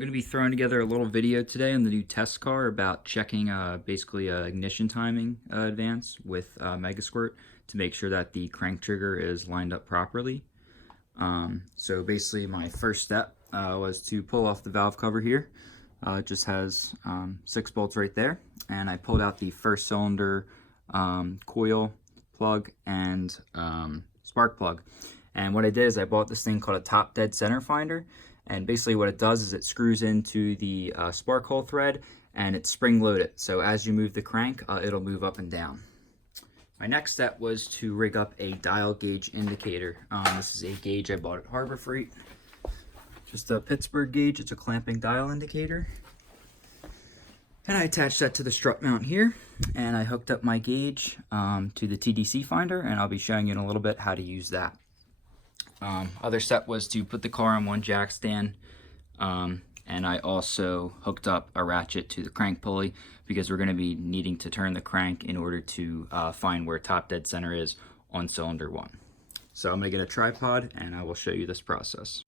We're going to be throwing together a little video today on the new test car about checking basically ignition timing advance with Megasquirt to make sure that the crank trigger is lined up properly. So basically my first step was to pull off the valve cover here. It just has 6 bolts right there, and I pulled out the first cylinder coil plug and spark plug. And what I did is I bought this thing called a top dead center finder, and basically what it does is it screws into the spark hole thread and it's spring loaded, so as you move the crank it'll move up and down. My next step was to rig up a dial gauge indicator. This is a gauge I bought at Harbor Freight, just a Pittsburgh gauge. It's a clamping dial indicator, and I attached that to the strut mount here, and I hooked up my gauge to the TDC finder, and I'll be showing you in a little bit how to use that. Other step was to put the car on one jack stand, and I also hooked up a ratchet to the crank pulley because we're going to be needing to turn the crank in order to find where top dead center is on cylinder 1. So I'm going to get a tripod and I will show you this process.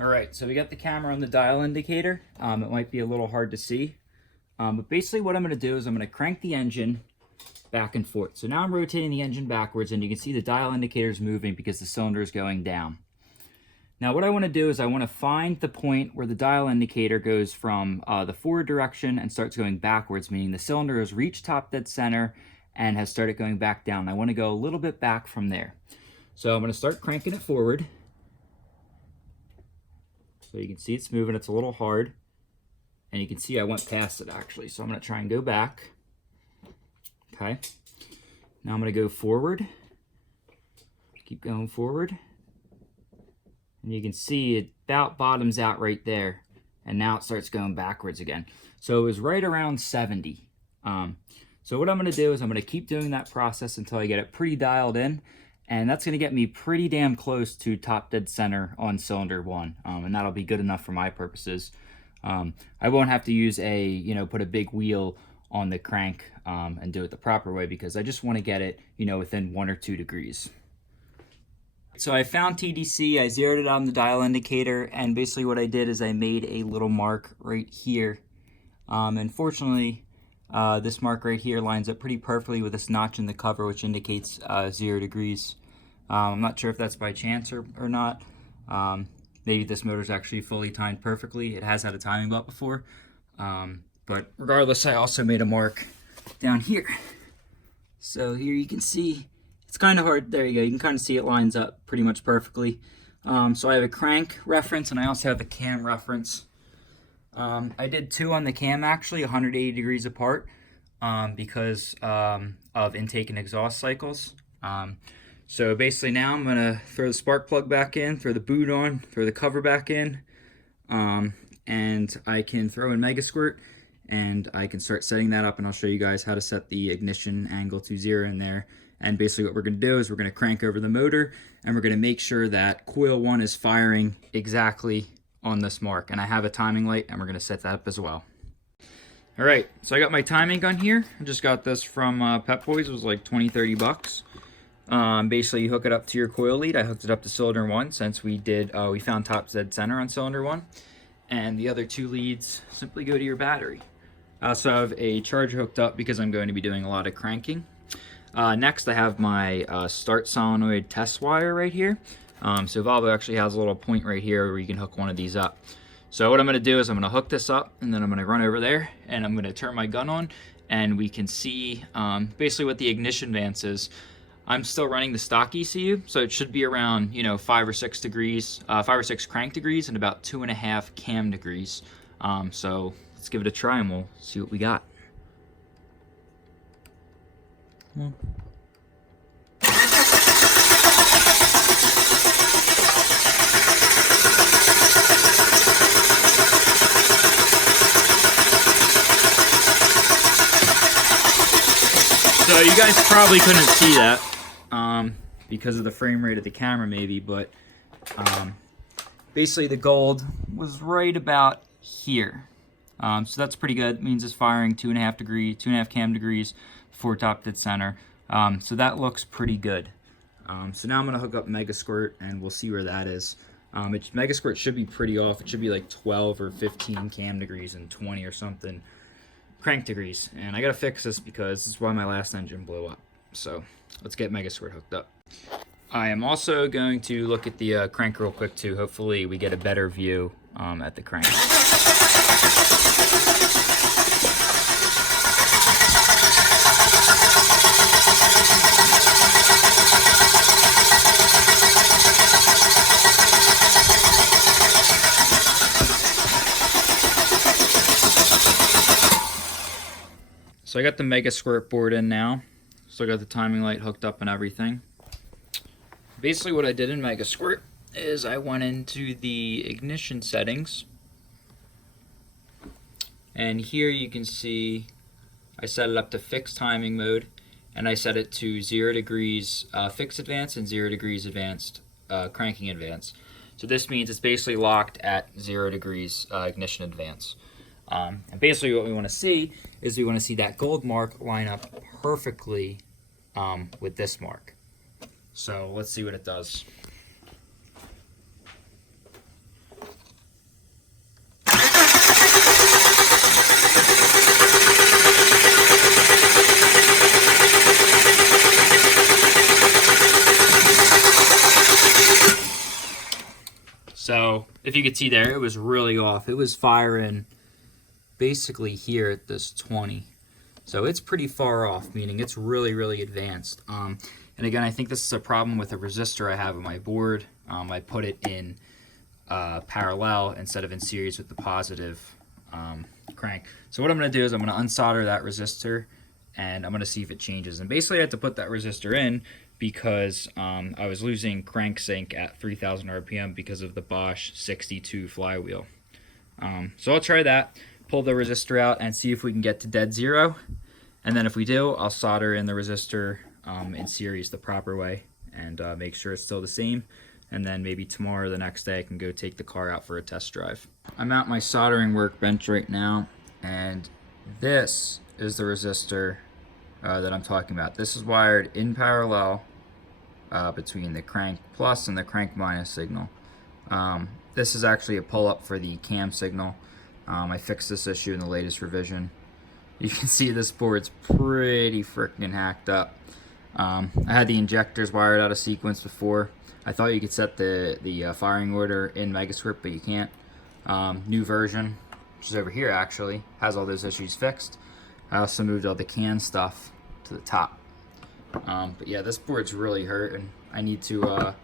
Alright, so we got the camera on the dial indicator. It might be a little hard to see, but basically what I'm going to do is I'm going to crank the engine back and forth. So now I'm rotating the engine backwards, and you can see the dial indicator is moving because the cylinder is going down. Now what I want to do is I want to find the point where the dial indicator goes from the forward direction and starts going backwards, meaning the cylinder has reached top dead center and has started going back down. I want to go a little bit back from there. So I'm going to start cranking it forward. So you can see it's moving. It's a little hard, and you can see I went past it actually. So I'm going to try and go back. Okay, now I'm going to go forward, keep going forward, and you can see it about bottoms out right there, and now it starts going backwards again. So it was right around 70. So what I'm going to do is I'm going to keep doing that process until I get it pretty dialed in, and that's going to get me pretty damn close to top dead center on cylinder 1, and that'll be good enough for my purposes. I won't have to use put a big wheel on the crank and do it the proper way, because I just want to get it, within 1 or 2 degrees. So I found TDC, I zeroed it on the dial indicator, and basically what I did is I made a little mark right here. Unfortunately, this mark right here lines up pretty perfectly with this notch in the cover, which indicates 0 degrees. I'm not sure if that's by chance or not. Maybe this motor is actually fully timed perfectly. It has had a timing belt before. But regardless, I also made a mark down here. So here you can see, it's kind of hard, there you go, you can kind of see it lines up pretty much perfectly. So I have a crank reference and I also have a cam reference. I did 2 on the cam actually, 180 degrees apart, because of intake and exhaust cycles. So basically now I'm going to throw the spark plug back in, throw the boot on, throw the cover back in, and I can throw in Megasquirt, and I can start setting that up, and I'll show you guys how to set the ignition angle to 0 in there. And basically what we're going to do is we're going to crank over the motor, and we're going to make sure that coil 1 is firing exactly on this mark. And I have a timing light, and we're going to set that up as well. Alright, so I got my timing gun here. I just got this from Pep Boys. It was like 20-30 bucks. Basically you hook it up to your coil lead. I hooked it up to cylinder 1 since we found top dead center on cylinder 1. And the other 2 leads simply go to your battery. I also have a charger hooked up because I'm going to be doing a lot of cranking. Next I have my start solenoid test wire right here. So Volvo actually has a little point right here where you can hook one of these up. So what I'm going to do is I'm going to hook this up, and then I'm going to run over there and I'm going to turn my gun on, and we can see basically what the ignition advance is. I'm still running the stock ECU, so it should be around 5 or 6 degrees, 5 or 6 crank degrees, and about 2.5 cam degrees. So let's give it a try and we'll see what we got. So you guys probably couldn't see that because of the frame rate of the camera maybe, but basically the gold was right about here. So that's pretty good. It means it's firing 2.5 cam degrees before top dead center. So that looks pretty good. So now I'm going to hook up Megasquirt and we'll see where that is. Megasquirt should be pretty off. It should be like 12 or 15 cam degrees and 20 or something crank degrees. And I gotta fix this because this is why my last engine blew up. So let's get Megasquirt hooked up. I am also going to look at the crank real quick too. Hopefully we get a better view at the crank. So I got the Megasquirt board in now. So I got the timing light hooked up and everything. Basically what I did in Megasquirt is I went into the ignition settings. And here you can see I set it up to fixed timing mode. And I set it to 0 degrees fixed advance and 0 degrees advanced cranking advance. So this means it's basically locked at 0 degrees ignition advance. And basically what we want to see is we want to see that gold mark line up perfectly with this mark. So let's see what it does. So if you could see there, it was really off. It was firing basically here at this 20. So it's pretty far off, meaning it's really, really advanced. And again, I think this is a problem with a resistor I have on my board. I put it in parallel instead of in series with the positive crank. So what I'm going to do is I'm going to unsolder that resistor and I'm going to see if it changes. And basically I had to put that resistor in because I was losing crank sync at 3000 RPM because of the Bosch 62 flywheel. So I'll try that. Pull the resistor out and see if we can get to dead zero, and then if we do, I'll solder in the resistor in series the proper way and make sure it's still the same, and then maybe tomorrow or the next day I can go take the car out for a test drive. I'm at my soldering workbench right now, and this is the resistor that I'm talking about. This is wired in parallel between the crank plus and the crank minus signal. This is actually a pull-up for the cam signal. I fixed this issue in the latest revision. You can see this board's pretty freaking hacked up. I had the injectors wired out of sequence before. I thought you could set the firing order in Megasquirt, but you can't. New version, which is over here actually, has all those issues fixed. I also moved all the CAN stuff to the top. But yeah, this board's really hurting. I need to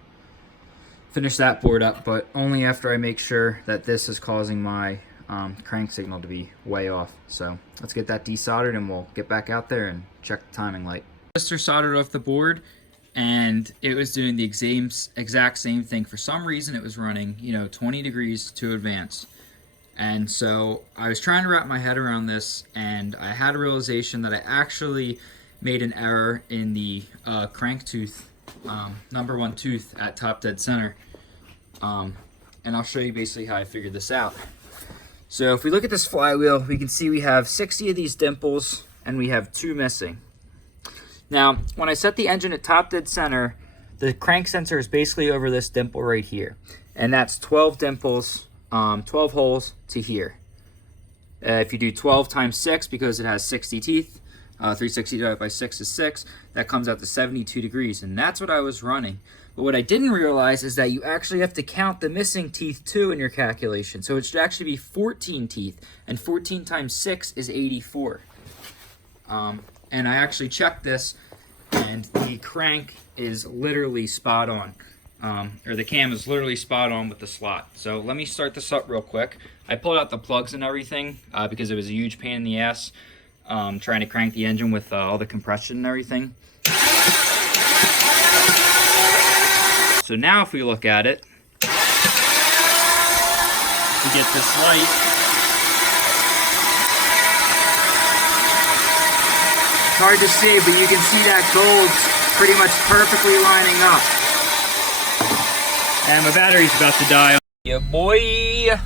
finish that board up, but only after I make sure that this is causing my crank signal to be way off. So let's get that desoldered and we'll get back out there and check the timing light. Resistor soldered off the board and it was doing the exact same thing. For some reason it was running 20 degrees to advance, and so I was trying to wrap my head around this, and I had a realization that I actually made an error in the crank tooth, number 1 tooth at top dead center, and I'll show you basically how I figured this out. So if we look at this flywheel, we can see we have 60 of these dimples and we have 2 missing. Now, when I set the engine at top dead center, the crank sensor is basically over this dimple right here. And that's 12 dimples, 12 holes to here. If you do 12 times 6, because it has 60 teeth, 360 divided by 6 is 6, that comes out to 72 degrees. And that's what I was running. But what I didn't realize is that you actually have to count the missing teeth too in your calculation. So it should actually be 14 teeth, and 14 times 6 is 84. And I actually checked this, and the crank is literally spot on. Or the cam is literally spot on with the slot. So let me start this up real quick. I pulled out the plugs and everything because it was a huge pain in the ass trying to crank the engine with all the compression and everything. So now if we look at it, we get this light. It's hard to see, but you can see that gold's pretty much perfectly lining up. And my battery's about to die. Yeah, boy!